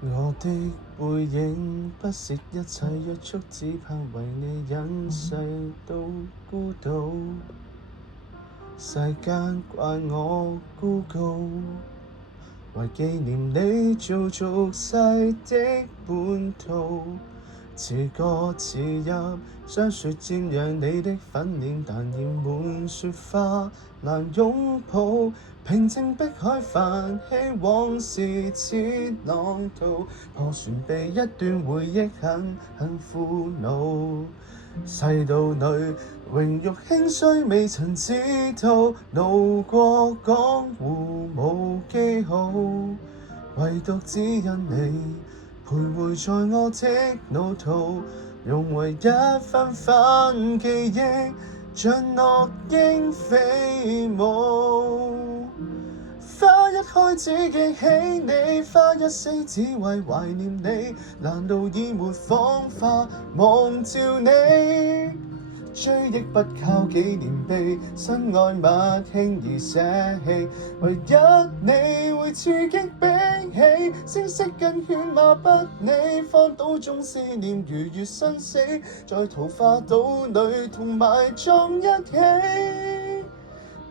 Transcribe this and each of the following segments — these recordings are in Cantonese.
我的背影不屑一切約束，只怕為你隱世到孤島。世間怪我孤高，為紀念你做俗世的本土。詞歌詞入將雪瞻仰你的粉臉，但染滿雪花難擁抱。平靜碧海泛起往事似浪濤，破船被一段回憶很苦惱。世道裏榮辱興衰未曾知道，路過江湖無記號，唯獨只因你徘徊在我的腦途，融為一番番記憶，像落英飛舞。花一開只記起你，花一死只為懷念你，難道已沒謊話忘掉你？追憶不靠紀念碑，身外物輕易捨棄，唯一你會刺激比起聲色跟犬馬不理，荒島中思念如月生死，在桃花島裏同埋葬一起。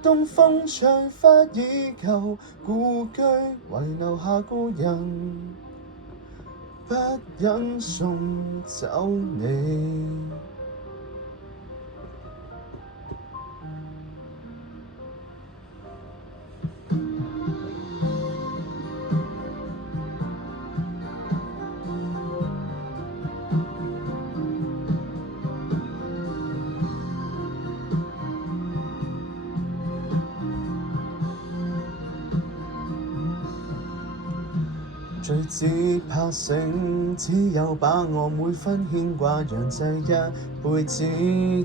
東風吹花依舊，故居遺留下故人，不忍送走你。最只怕醒，只有把我每分牽掛釀製一輩子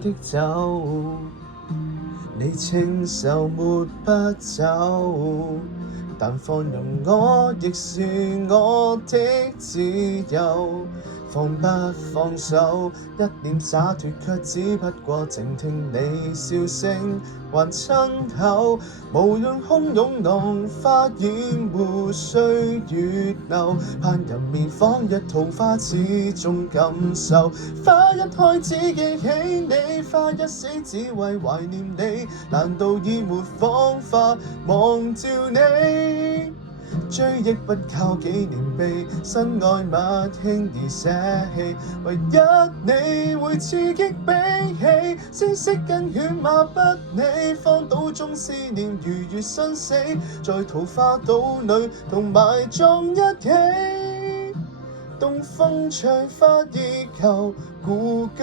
的酒。你清秀抹不走，但放任我亦是我的自由。放不放手，一臉灑脫，卻只不過靜聽你笑聲還親口。無論洶湧浪花淹沒歲月流，盼人面仿一桃花始終感受。花一開只記起你，花一死只為懷念你，難道已沒謊話忘掉你？追憶不靠紀念碑，身外物輕易捨棄，唯一你會刺激比起聲色跟犬馬不理，荒島中思念如月生死，在桃花島裏同埋葬一起。東風吹花依舊，故居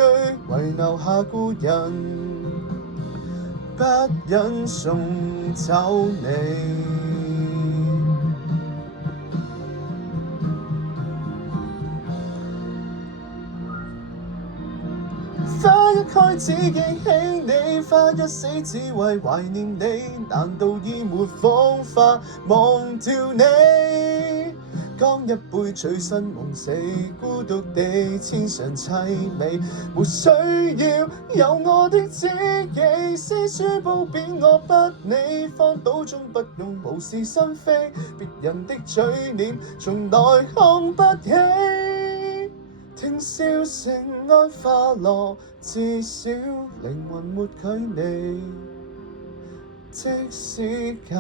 遺留下故人，不忍送走你。花一開只記起你，花一死只為懷念你，難道已沒謊話忘掉你？乾一杯醉生夢死，孤獨地千上凄美，沒需要有我的知己，詩書褒貶我不理，荒島中不用無事生非，別人的嘴臉從來看不起。聽笑塵埃花落，至少靈魂沒距離，即使隔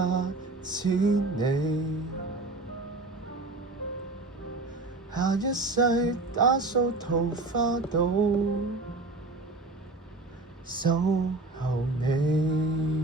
千里。下一世打掃桃花島，守候你。